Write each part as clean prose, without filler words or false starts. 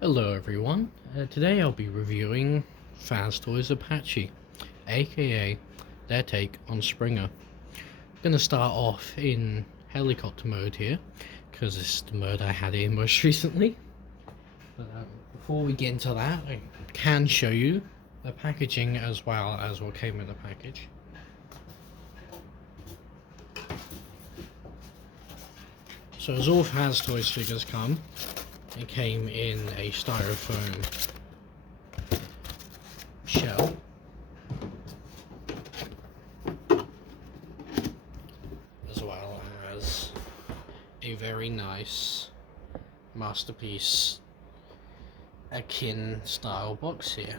Hello everyone, today I'll be reviewing Fanstoys Apache, aka their take on Springer. I'm going to start off in helicopter mode here, because this is the mode I had in most recently. But before we get into that, I can show you the packaging as well as what came in the package. So as all Fanstoys figures come, it came in a styrofoam shell, as well as a very nice masterpiece akin style box here,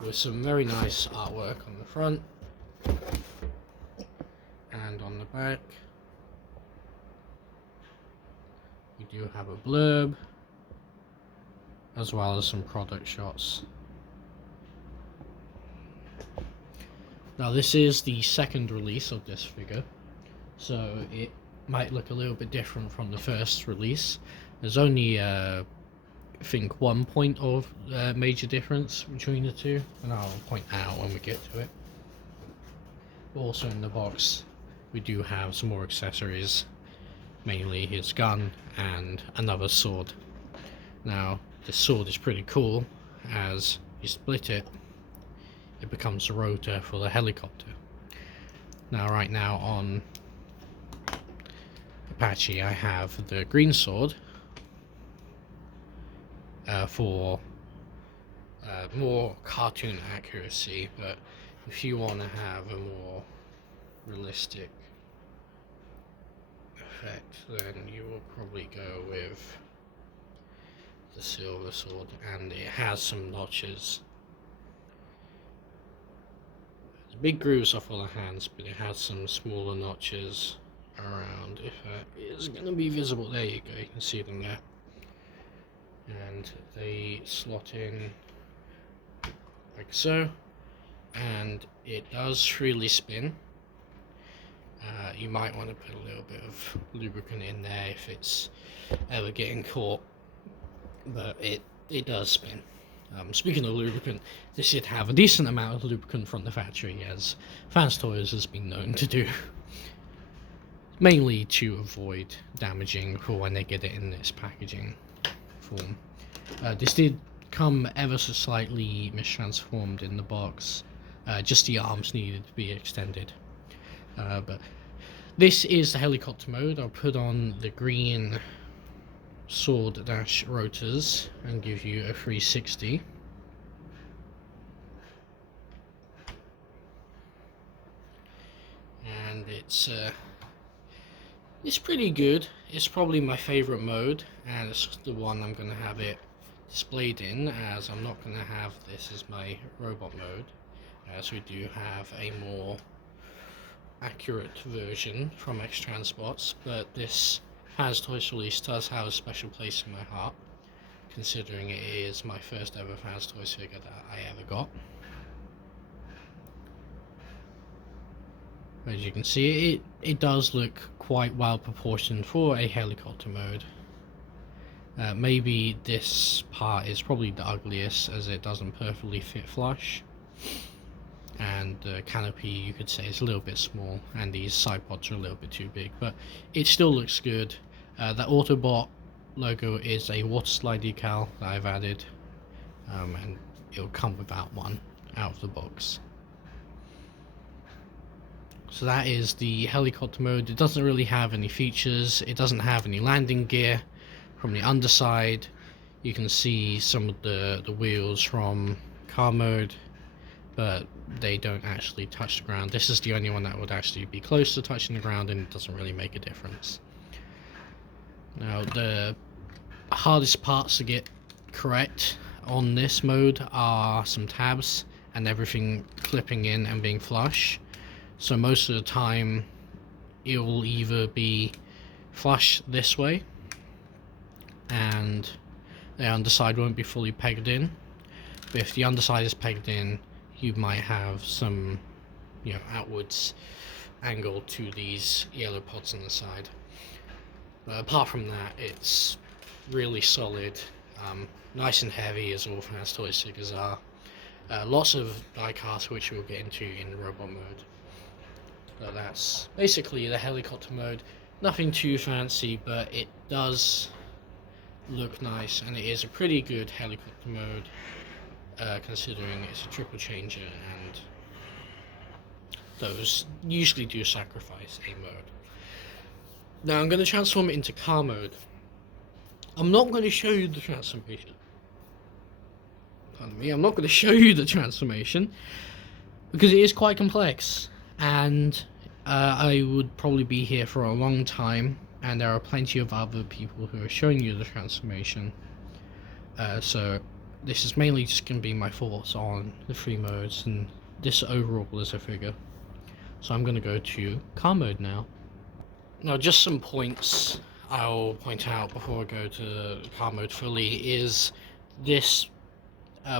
with some very nice artwork on the front and on the back. We do have a blurb as well as some product shots. Now this is the second release of this figure, so it might look a little bit different from the first release. There's only I think 1 point of major difference between the two, and I'll point out when we get to it. Also in the box we do have some more accessories, mainly his gun and another sword. Now this sword is pretty cool, as you split it, it becomes a rotor for the helicopter. Now right now on Apache I have the green sword for more cartoon accuracy, but if you want to have a more realistic effect, then you will probably go with the silver sword, and it has some notches. The big grooves are for the hands, but it has some smaller notches around. If that is going to be visible, there you go, you can see them there, and they slot in like so, and it does freely spin. You might want to put a little bit of lubricant in there if it's ever getting caught, but it does spin. Speaking of lubricant, this should have a decent amount of lubricant from the factory, as Fanstoys has been known to do, mainly to avoid damaging for when they get it in this packaging form. This did come ever so slightly mistransformed in the box, just the arms needed to be extended. But this is the helicopter mode. I'll put on the green sword dash rotors and give you a 360. And it's pretty good. It's probably my favorite mode, and it's the one I'm going to have it displayed in, as I'm not going to have this as my robot mode, as we do have a more accurate version from X-Transbots, but this Fanstoys release does have a special place in my heart, considering it is my first ever Fanstoys figure that I ever got. As you can see, it does look quite well proportioned for a helicopter mode. Maybe this part is probably the ugliest, as it doesn't perfectly fit flush, and the canopy, you could say, is a little bit small, and these side pods are a little bit too big, but it still looks good. The Autobot logo is a water slide decal that I've added, and it'll come without one out of the box. So that is the helicopter mode. It doesn't really have any features. It doesn't have any landing gear. From the underside you can see some of the wheels from car mode, but they don't actually touch the ground. This is the only one that would actually be close to touching the ground, and it doesn't really make a difference. Now the hardest parts to get correct on this mode are some tabs and everything clipping in and being flush. So most of the time it will either be flush this way and the underside won't be fully pegged in, but if the underside is pegged in, you might have some, outwards angle to these yellow pods on the side. But apart from that, it's really solid, nice and heavy as all Fanstoys figures are. Lots of die-cast, which we'll get into in robot mode. So that's basically the helicopter mode. Nothing too fancy, but it does look nice, and it is a pretty good helicopter mode, considering it's a triple changer, and those usually do sacrifice a mode. Now I'm going to transform it into car mode. I'm not going to show you the transformation. Pardon me, I'm not going to show you the transformation because it is quite complex, and I would probably be here for a long time, and there are plenty of other people who are showing you the transformation. So this is mainly just going to be my thoughts on the 3 modes and this overall as a figure. So I'm going to go to car mode now. Now, just some points I'll point out before I go to car mode fully is this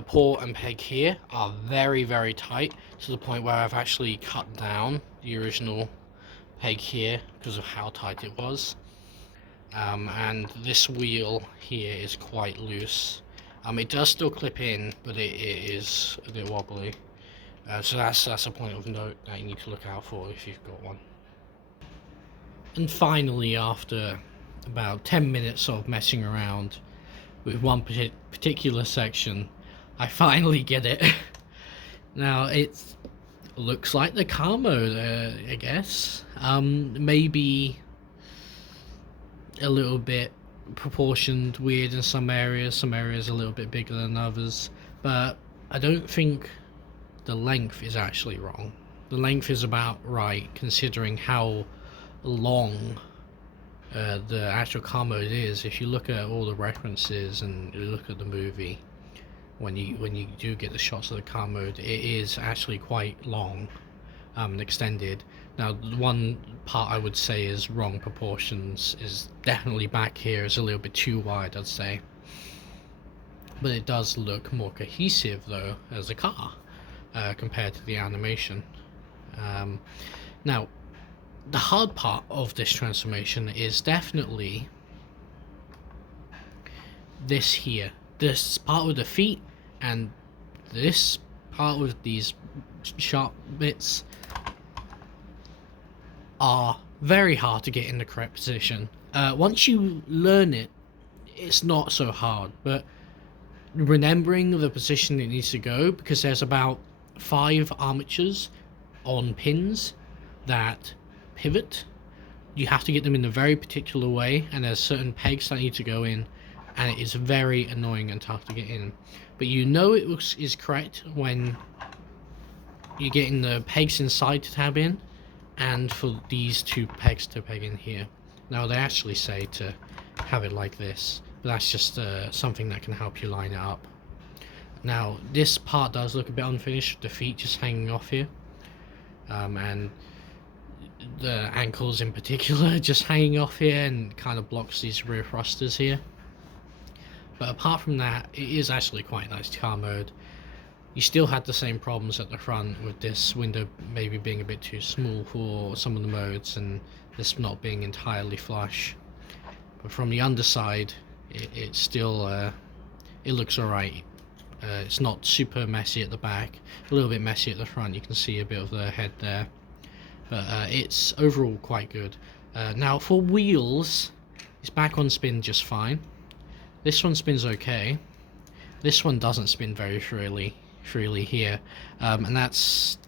port and peg here are very, very tight, to the point where I've actually cut down the original peg here because of how tight it was. And this wheel here is quite loose. It does still clip in, but it is a bit wobbly. So that's a point of note that you need to look out for if you've got one. And finally, after about 10 minutes of messing around with one particular section, I finally get it. Now it looks like the car mode, I guess. Maybe a little bit proportioned weird in some areas a little bit bigger than others, but I don't think the length is actually wrong. The length is about right, considering how long the actual car mode is. If you look at all the references and you look at the movie, when you do get the shots of the car mode, it is actually quite long and extended. Now, the one part I would say is wrong proportions is definitely back here. It's a little bit too wide, I'd say, but it does look more cohesive though as a car compared to the animation. Now, the hard part of this transformation is definitely this here, this part with the feet, and this part with these sharp bits are very hard to get in the correct position. Once you learn it, it's not so hard, but remembering the position it needs to go, because there's about 5 armatures on pins that pivot. You have to get them in a very particular way, and there's certain pegs that need to go in, and it is very annoying and tough to get in. But you know it is correct when you're getting the pegs inside to tab in, and for these 2 pegs to peg in here. Now, they actually say to have it like this, but that's just something that can help you line it up. Now, this part does look a bit unfinished, with the feet just hanging off here, and the ankles in particular just hanging off here, and kind of blocks these rear thrusters here. But apart from that, it is actually quite nice car mode. You still had the same problems at the front, with this window maybe being a bit too small for some of the modes, and this not being entirely flush. But from the underside, it still it looks alright. It's not super messy at the back, a little bit messy at the front. You can see a bit of the head there, but it's overall quite good. Now, for wheels, it's back on spin just fine. This one spins okay. This one doesn't spin very freely here, and that's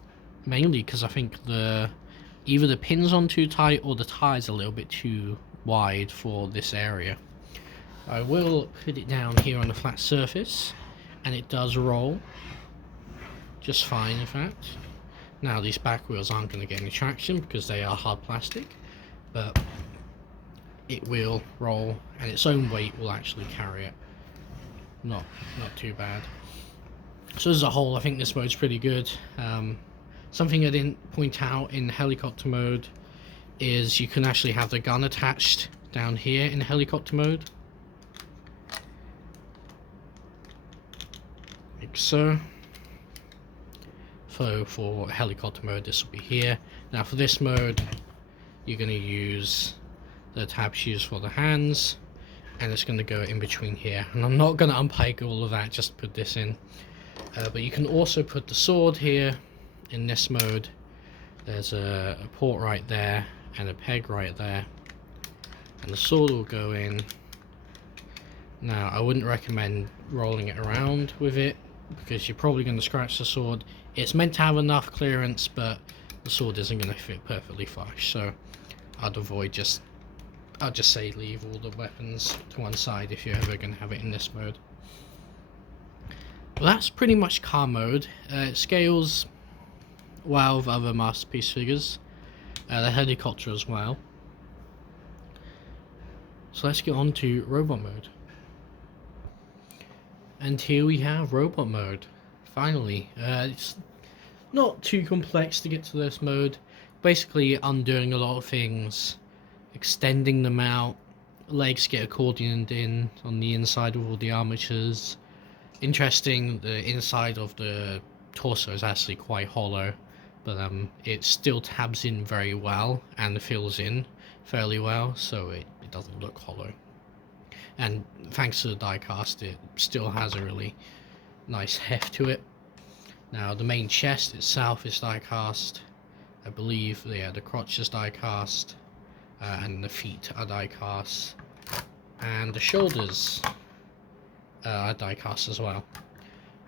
mainly because I think either the pin's on too tight or the tire's a little bit too wide for this area. I will put it down here on a flat surface, and it does roll just fine, in fact. Now, these back wheels aren't going to get any traction because they are hard plastic, but it will roll, and its own weight will actually carry it. Not too bad. So as a whole, I think this mode's pretty good. Something I didn't point out in helicopter mode is you can actually have the gun attached down here in helicopter mode, like so. So for helicopter mode, this will be here. Now, for this mode, you're going to use the tabs used for the hands, and it's going to go in between here. And I'm not going to unpick all of that, just put this in. But you can also put the sword here in this mode. There's a port right there and a peg right there, and the sword will go in. Now I wouldn't recommend rolling it around with it, because you're probably going to scratch the sword. It's meant to have enough clearance, but the sword isn't going to fit perfectly flush, so I'd just say leave all the weapons to one side if you're ever going to have it in this mode. Well, that's pretty much car mode. It scales well with other Masterpiece figures, the helicopter as well. So let's get on to robot mode. And here we have robot mode. Finally, it's not too complex to get to this mode. Basically undoing a lot of things, extending them out. Legs get accordioned in on the inside with all the armatures. Interesting, the inside of the torso is actually quite hollow, but it still tabs in very well and fills in fairly well, so it doesn't look hollow. And thanks to the die cast, it still has a really nice heft to it. Now the main chest itself is die cast. I believe the crotch is die cast, and the feet are die cast, and the shoulders are die cast as well.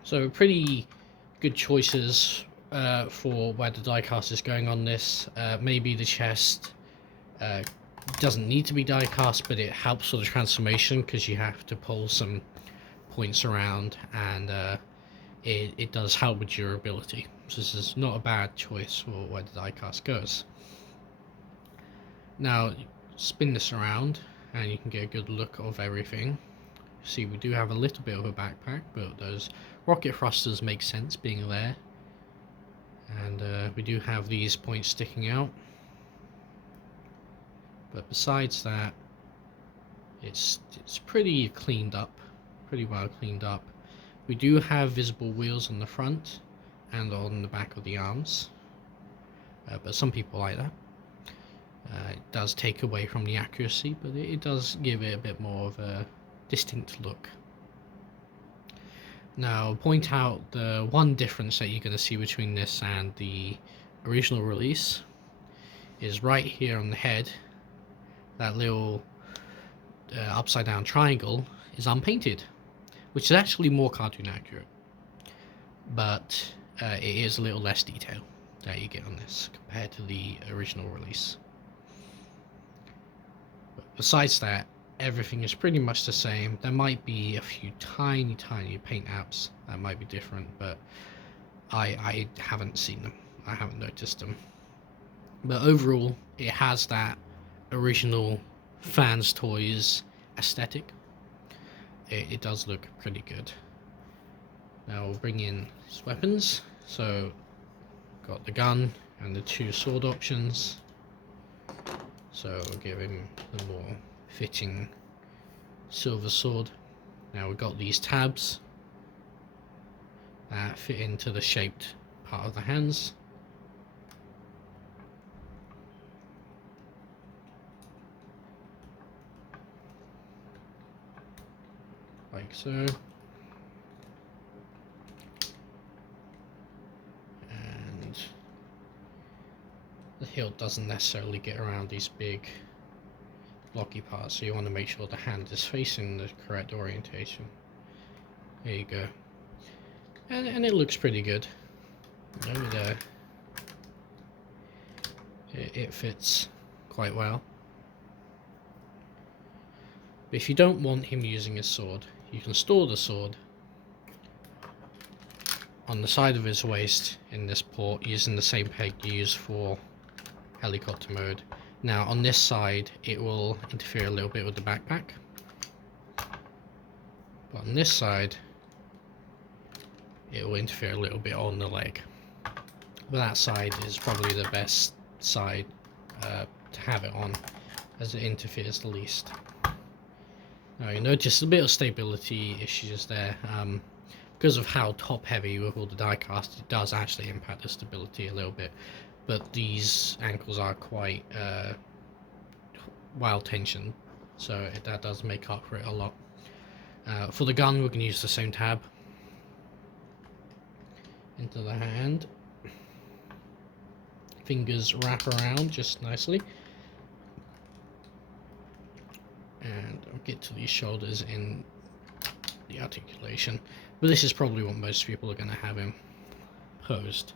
So pretty good choices for where the die cast is going on this. Maybe the chest doesn't need to be die cast, but it helps with the transformation because you have to pull some points around, and it does help with durability. So this is not a bad choice for where the die cast goes. Now spin this around and you can get a good look of everything. See, we do have a little bit of a backpack, but those rocket thrusters make sense being there, and we do have these points sticking out. But besides that, it's pretty cleaned up, pretty well cleaned up. We do have visible wheels on the front and on the back of the arms, but some people like that. It does take away from the accuracy, but it does give it a bit more of a distinct look. Now, I'll point out the one difference that you're going to see between this and the original release is right here on the head. That little upside down triangle is unpainted, which is actually more cartoon accurate, but it is a little less detail that you get on this compared to the original release. But besides that, everything is pretty much the same. There might be a few tiny paint apps that might be different, but I haven't seen them. I haven't noticed them. But overall, it has that original Fanstoys aesthetic. It does look pretty good. Now we'll bring in his weapons. So got the gun and the two sword options. So we'll give him the more fitting silver sword. Now we've got these tabs that fit into the shaped part of the hands. Like so. And the hilt doesn't necessarily get around these big blocky parts, so you want to make sure the hand is facing the correct orientation. There you go. And it looks pretty good. Over there. It fits quite well. But if you don't want him using his sword, you can store the sword on the side of his waist in this port using the same peg you use for helicopter mode. Now on this side it will interfere a little bit with the backpack, but on this side it will interfere a little bit on the leg. But that side is probably the best side to have it on, as it interferes the least. Now you notice a bit of stability issues there. Because of how top heavy with all the die cast, it does actually impact the stability a little bit. But these ankles are quite well tensioned, so that does make up for it a lot. For the gun, we can use the same tab into the hand. Fingers wrap around just nicely, and I'll get to these shoulders in the articulation. But this is probably what most people are going to have him posed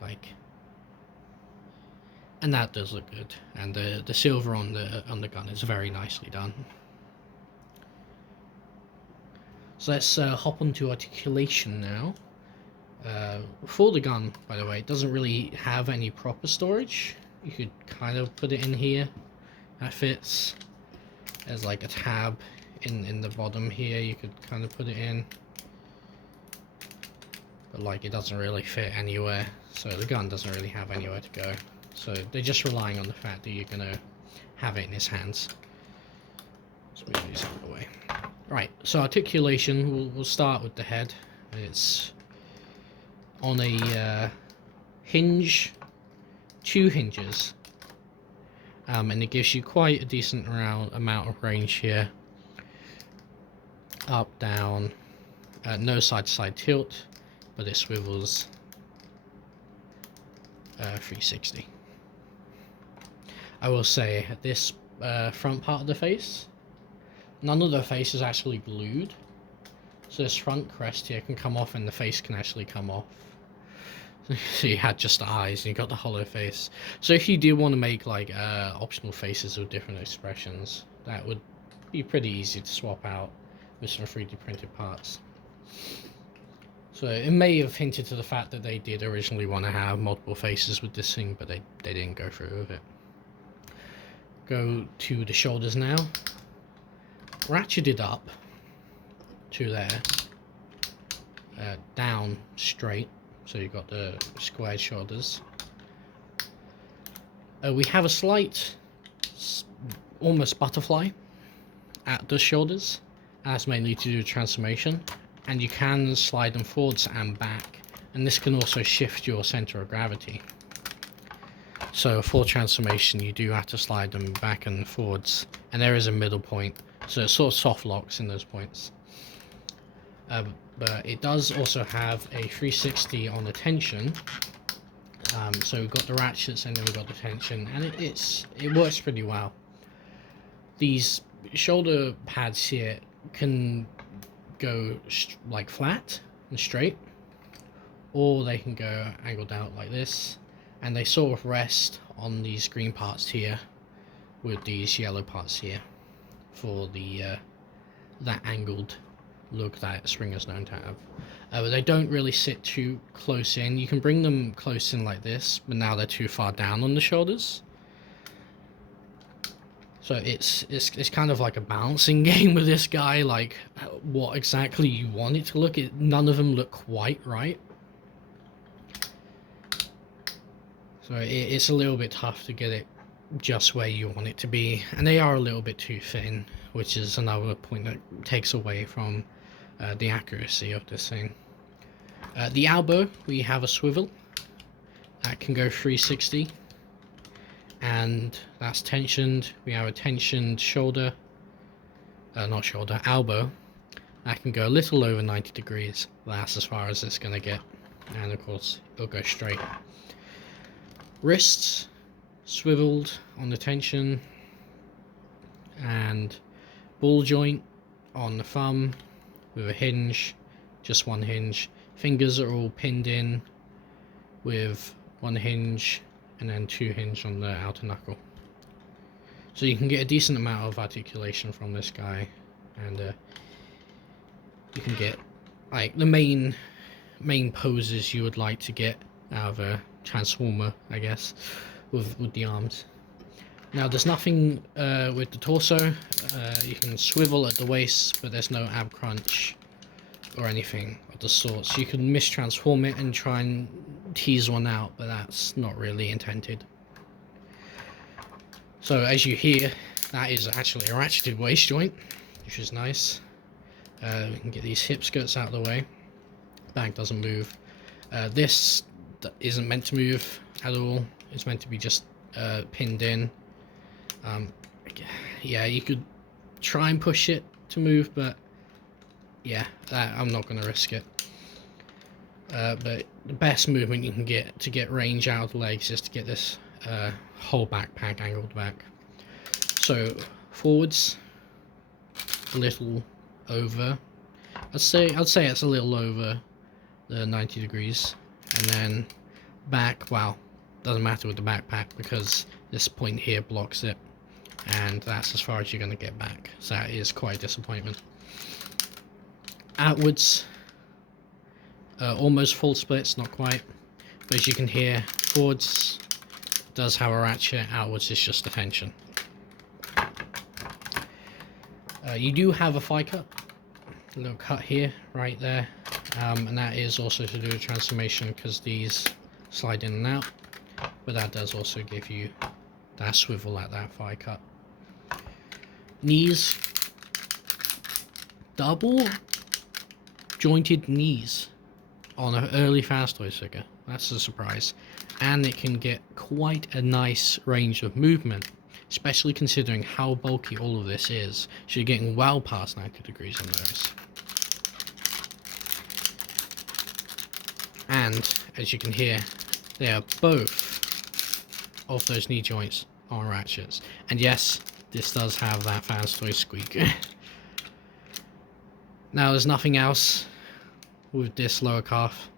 like. And that does look good, and the silver on the gun is very nicely done. So let's hop onto articulation now. For the gun, by the way, it doesn't really have any proper storage. You could kind of put it in here. That fits. There's like a tab in the bottom here. You could kind of put it in, but like it doesn't really fit anywhere. So the gun doesn't really have anywhere to go. So they're just relying on the fact that you're gonna have it in his hands. So move these out of the way. Right, so articulation, we'll start with the head. It's on a hinge, 2 hinges, and it gives you quite a decent amount of range here. Up, down, no side-to-side tilt, but it swivels 360. I will say, this front part of the face, none of the face is actually glued. So this front crest here can come off and the face can actually come off. So you had just the eyes and you got the hollow face. So if you do want to make like optional faces with different expressions, that would be pretty easy to swap out with some 3D printed parts. So it may have hinted to the fact that they did originally want to have multiple faces with this thing, but they didn't go through with it. Go to the shoulders now. Ratcheted up to there, down straight, so you've got the squared shoulders. We have a slight, almost butterfly at the shoulders. That's mainly to do with transformation, and you can slide them forwards and back, and this can also shift your center of gravity. So for transformation you do have to slide them back and forwards, and there is a middle point, so it sort of soft locks in those points. But it does also have a 360 on the tension. So we've got the ratchets and then we've got the tension, and it works pretty well. These shoulder pads here can go like flat and straight, or they can go angled out like this, and they sort of rest on these green parts here with these yellow parts here for the that angled look that Springer is known to have. But they don't really sit too close in. You can bring them close in like this, but now they're too far down on the shoulders. So it's kind of like a balancing game with this guy, like what exactly you want it to look. None of them look quite right. So it's a little bit tough to get it just where you want it to be, and they are a little bit too thin, which is another point that takes away from the accuracy of this thing. The elbow, we have a swivel that can go 360, and that's tensioned. We have a tensioned shoulder, not shoulder, elbow, that can go a little over 90 degrees. That's as far as it's going to get, and of course it'll go straight. Wrists, swiveled on the tension, and ball joint on the thumb with a hinge, just one hinge. Fingers are all pinned in with one hinge and then 2 hinge on the outer knuckle. So you can get a decent amount of articulation from this guy, and you can get like the main poses you would like to get out of a Transformer, I guess, with the arms. Now there's nothing with the torso. You can swivel at the waist, but there's no ab crunch or anything of the sort. So you can mistransform it and try and tease one out, but that's not really intended. So as you hear, that is actually a ratcheted waist joint, which is nice. We can get these hip skirts out of the way. Bag doesn't move. This isn't meant to move at all. It's meant to be just pinned in. yeah, you could try and push it to move, but yeah, I'm not going to risk it. But the best movement you can get to get range out of the legs is to get this whole backpack angled back. So forwards, a little over. I'd say it's a little over the 90 degrees, and then back, well, doesn't matter with the backpack because this point here blocks it, and that's as far as you're going to get back, so that is quite a disappointment. Outwards, almost full splits, not quite, but as you can hear, forwards does have a ratchet, outwards is just a tension. You do have a thigh cut, a little cut here, right there, and that is also to do with transformation because these slide in and out, but that does also give you that swivel at that thigh cut. Knees, double jointed knees on an early Fanstoys figure. That's a surprise, and it can get quite a nice range of movement, especially considering how bulky all of this is. So you're getting well past 90 degrees on those. And as you can hear, they are both of those knee joints on ratchets. And yes, this does have that Fanstoys squeak. Now there's nothing else with this lower calf,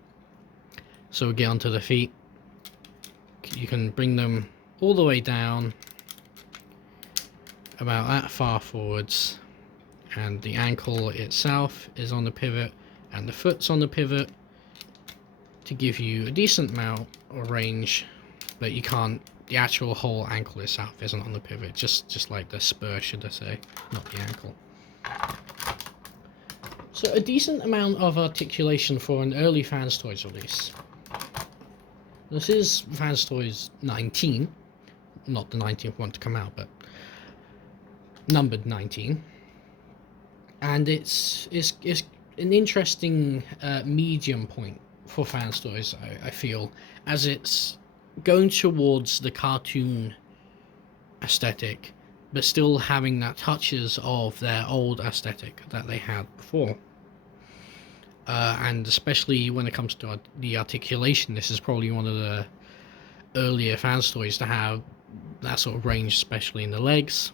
so we'll get onto the feet. You can bring them all the way down about that far forwards, and the ankle itself is on the pivot and the foot's on the pivot to give you a decent amount of range, but you can't, the actual whole ankle itself isn't on the pivot, just like the spur, should I say, not the ankle. So a decent amount of articulation for an early Fanstoys release. This is Fanstoys 19, not the 19th one to come out, but numbered 19. And it's an interesting medium point for Fanstoys, I feel, as it's going towards the cartoon aesthetic, but still having that touches of their old aesthetic that they had before. And especially when it comes to the articulation, this is probably one of the earlier Fanstoys to have that sort of range, especially in the legs.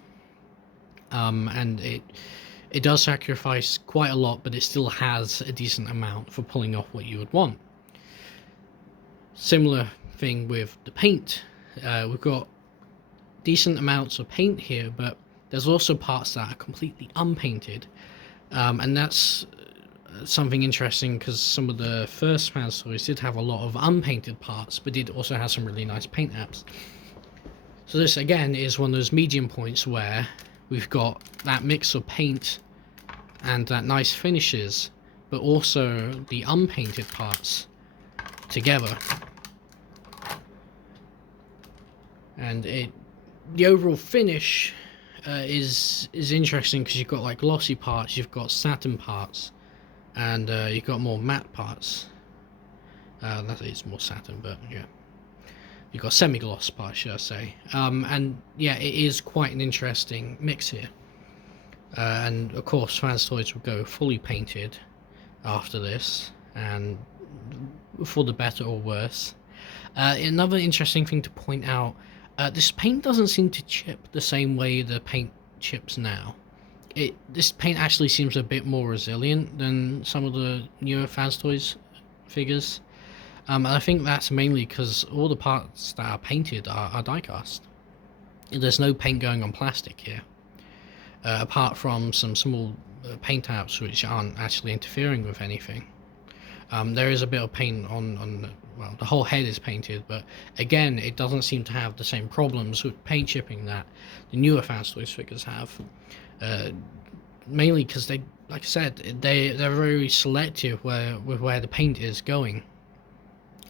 And it does sacrifice quite a lot, but it still has a decent amount for pulling off what you would want. Similar thing with the paint. We've got decent amounts of paint here, but there's also parts that are completely unpainted, and that's something interesting because some of the first Fanstoys did have a lot of unpainted parts, but did also have some really nice paint apps. So this again is one of those medium points where we've got that mix of paint and that nice finishes, but also the unpainted parts together. And the overall finish is interesting because you've got like glossy parts, you've got satin parts, and you've got more matte parts. That is more satin, but yeah, you've got semi-gloss parts, should I say. And yeah, it is quite an interesting mix here. And of course, Fanstoys will go fully painted after this, and for the better or worse. Another interesting thing to point out, this paint doesn't seem to chip the same way the paint chips now. This paint actually seems a bit more resilient than some of the newer Fanstoys figures. And I think that's mainly because all the parts that are painted are die-cast. There's no paint going on plastic here, apart from some small paint apps which aren't actually interfering with anything. There is a bit of paint on well, the whole head is painted, but again, it doesn't seem to have the same problems with paint chipping that the newer Fanstoys figures have. Mainly because they, like I said, they're very selective with where the paint is going,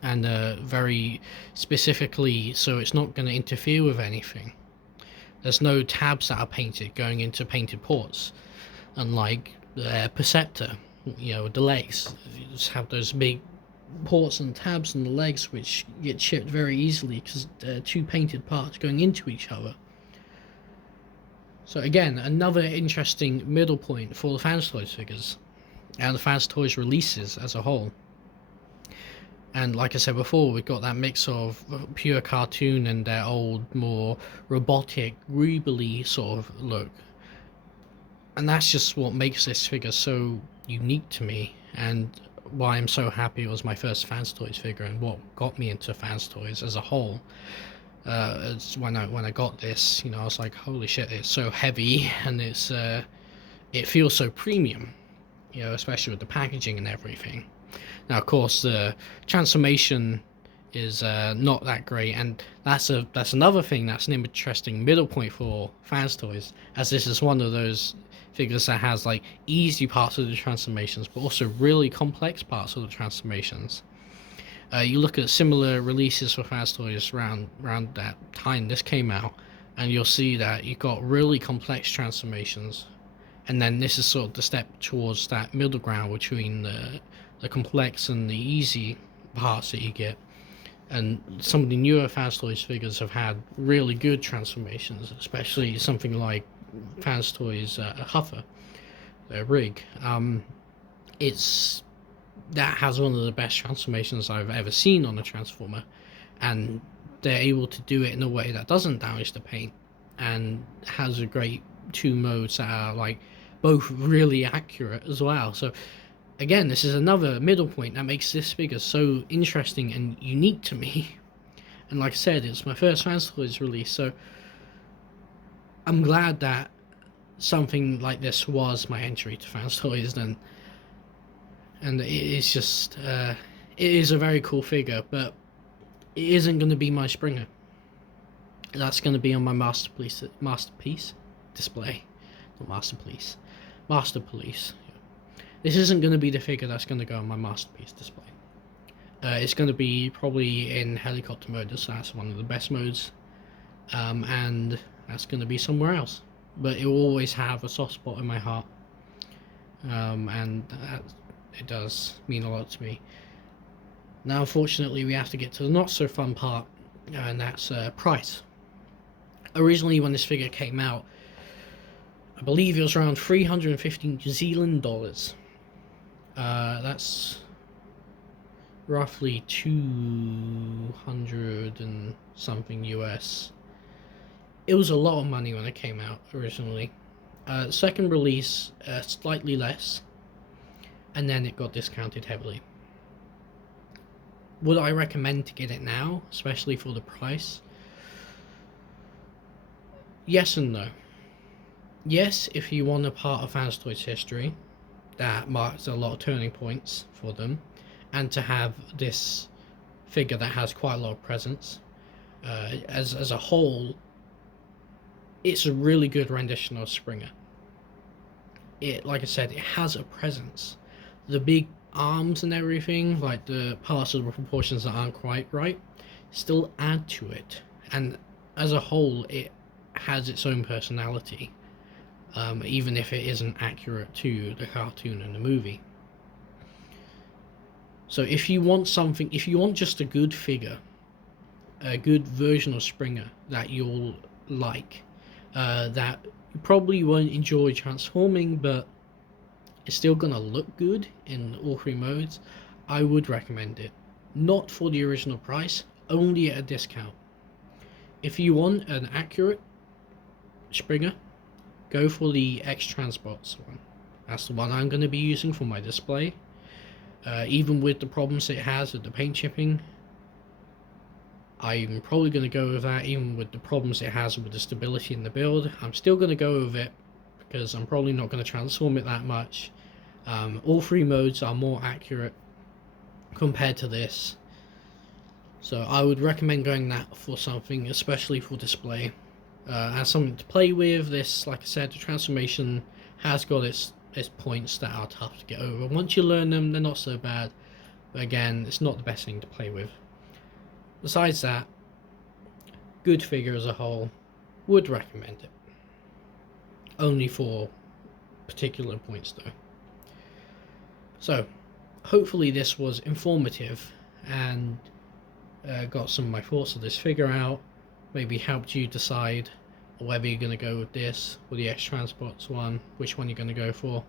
and very specifically, so it's not going to interfere with anything. There's no tabs that are painted going into painted ports, unlike the Perceptor. You know, the legs, you just have those big ports and tabs on the legs which get chipped very easily because they're two painted parts going into each other. So again, another interesting middle point for the Fanstoys figures and the Fanstoys releases as a whole. And like I said before, we've got that mix of pure cartoon and their old, more robotic, greebly sort of look. And that's just what makes this figure so unique to me, and why I'm so happy it was my first Fanstoys figure, and what got me into Fanstoys as a whole. When I got this, I was like, holy shit, it's so heavy, and it feels so premium, especially with the packaging and everything. Now, of course, the transformation is not that great, and that's another thing that's an interesting middle point for Fanstoys, as this is one of those figures that has like easy parts of the transformations, but also really complex parts of the transformations. You look at similar releases for Fanstoys around that time this came out, and you'll see that you've got really complex transformations, and then this is sort of the step towards that middle ground between the complex and the easy parts that you get. And some of the newer Fanstoys figures have had really good transformations, especially something like Fanstoys Huffer, their rig. That has one of the best transformations I've ever seen on a Transformer, and they're able to do it in a way that doesn't damage the paint, and has a great two modes that are like both really accurate as well. So again, this is another middle point that makes this figure so interesting and unique to me. And like I said, it's my first Fanstoys release, so I'm glad that something like this was my entry to Fanstoys. And it is just, it is a very cool figure, but it isn't going to be my Springer. That's going to be on my masterpiece display. Not masterpiece. Master Police. This isn't going to be the figure that's going to go on my masterpiece display. It's going to be probably in helicopter mode, so that's one of the best modes, and that's going to be somewhere else. But it will always have a soft spot in my heart, and it does mean a lot to me. Now, unfortunately, we have to get to the not so fun part, and that's price. Originally, when this figure came out, I believe it was around 350 New Zealand dollars. That's roughly 200 and something US. It was a lot of money when it came out originally. Second release, slightly less, and then it got discounted heavily. Would I recommend to get it now, especially for the price? Yes and no. Yes, if you want a part of Fanstoys history that marks a lot of turning points for them, and to have this figure that has quite a lot of presence. As a whole, it's a really good rendition of Springer. Like I said, it has a presence. The big arms and everything, like the parts of the proportions that aren't quite right, still add to it. And as a whole, it has its own personality. Even if it isn't accurate to the cartoon and the movie. So if you want just a good figure, a good version of Springer that you'll like, that you probably won't enjoy transforming, but it's still gonna look good in all three modes, I would recommend it. Not for the original price, only at a discount. If you want an accurate Springer, go for the X-Transbots one. That's the one I'm going to be using for my display. Even with the problems it has with the paint chipping, I'm probably going to go with that. Even with the problems it has with the stability in the build, I'm still going to go with it, because I'm probably not going to transform it that much. All three modes are more accurate compared to this, so I would recommend going that for something, especially for display. As something to play with. This, like I said, the transformation has got its points that are tough to get over. Once you learn them, they're not so bad, but again, it's not the best thing to play with. Besides that, good figure as a whole, would recommend it. Only for particular points though. So, hopefully this was informative, and got some of my thoughts of this figure out, maybe helped you decide or whether you're going to go with this or the X Transports one, which one you're going to go for.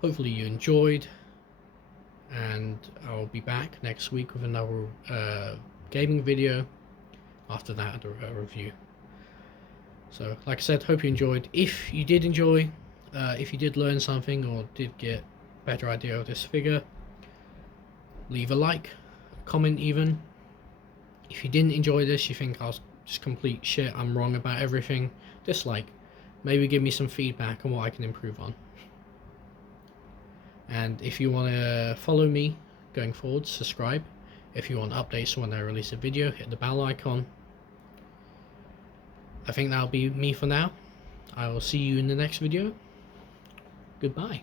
Hopefully you enjoyed, and I'll be back next week with another gaming video, after that a review. So like I said, hope you enjoyed. If you did enjoy, if you did learn something or did get a better idea of this figure, leave a like, comment even. If you didn't enjoy this, you think I was just complete shit, I'm wrong about everything, dislike. Maybe give me some feedback on what I can improve on. And if you want to follow me going forward, subscribe. If you want updates when I release a video, hit the bell icon. I think that'll be me for now. I will see you in the next video. Goodbye.